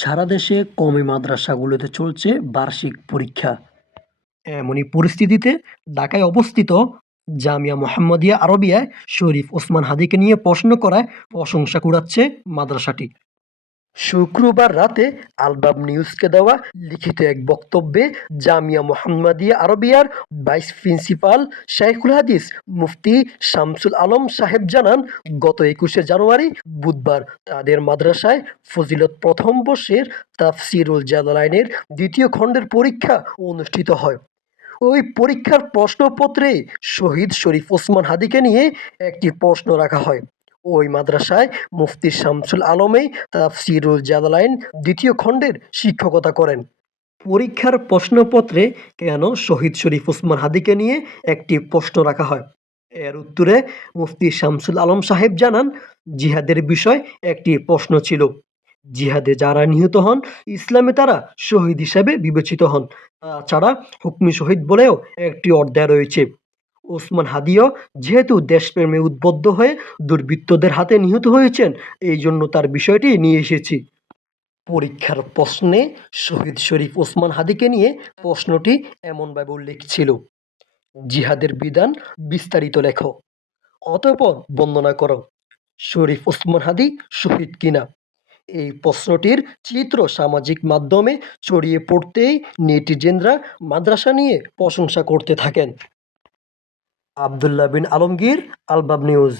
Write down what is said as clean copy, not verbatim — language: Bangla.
সারা দেশে কওমি মাদ্রাসাগুলোতে চলছে বার্ষিক পরীক্ষা। এমনই পরিস্থিতিতে ঢাকায় অবস্থিত জামিয়া মোহাম্মদিয়া আরবিয়ায় শরীফ ওসমান হাদিকে নিয়ে প্রশ্ন করায় প্রশংসা কুড়াচ্ছে মাদ্রাসাটি। শুক্রবার রাতে আলবাব নিউজকে দেওয়া লিখিত এক বক্তব্যে জামিয়া মোহাম্মদিয়া আরবিয়ার ভাইস প্রিন্সিপাল শাইখুল হাদিস মুফতি শামসুল আলম সাহেব জানান, গত ২১শে জানুয়ারি বুধবার তাদের মাদ্রাসায় ফজিলত প্রথম বর্ষের তাফসিরুল জালালাইনের দ্বিতীয় খণ্ডের পরীক্ষা অনুষ্ঠিত হয়। ওই পরীক্ষার প্রশ্নপত্রে শহীদ শরীফ ওসমান হাদিকে নিয়ে একটি প্রশ্ন রাখা হয়। ওই মাদ্রাসায় মুফতি শামসুল আলমই তাফসিরুল জালালাইন দ্বিতীয় খণ্ডের শিক্ষকতা করেন। পরীক্ষার প্রশ্নপত্রে কেন শহীদ শরীফ ওসমান হাদিকে নিয়ে একটি প্রশ্ন রাখা হয়? এর উত্তরে মুফতি শামসুল আলম সাহেব জানান, জিহাদের বিষয় একটি প্রশ্ন ছিল। জিহাদে যারা নিহত হন, ইসলামে তারা শহীদ হিসেবে বিবেচিত হন। তাছাড়া হুকমি শহীদ বলেও একটি অধ্যায় রয়েছে। ওসমান হাদিও যেহেতু দেশপ্রেমে উদ্বুদ্ধ হয়ে দুর্বৃত্তদের হাতে নিহত হয়েছেন, এই জন্য তার বিষয়টি নিয়ে এসেছি। পরীক্ষার প্রশ্নে শহীদ শরীফ ওসমান হাদিকে নিয়ে প্রশ্নটি এমনভাবে উল্লেখ ছিল: জিহাদের বিধান বিস্তারিত লেখো, অতঃপর বর্ণনা করো শরীফ ওসমান হাদি শহীদ কিনা। এই প্রশ্নটির চিত্র সামাজিক মাধ্যমে ছড়িয়ে পড়তেই নেটিজেনরা মাদ্রাসা নিয়ে প্রশংসা করতে থাকেন। আবদুল্লাহ বিন আলমগীর, আলবাব নিউজ।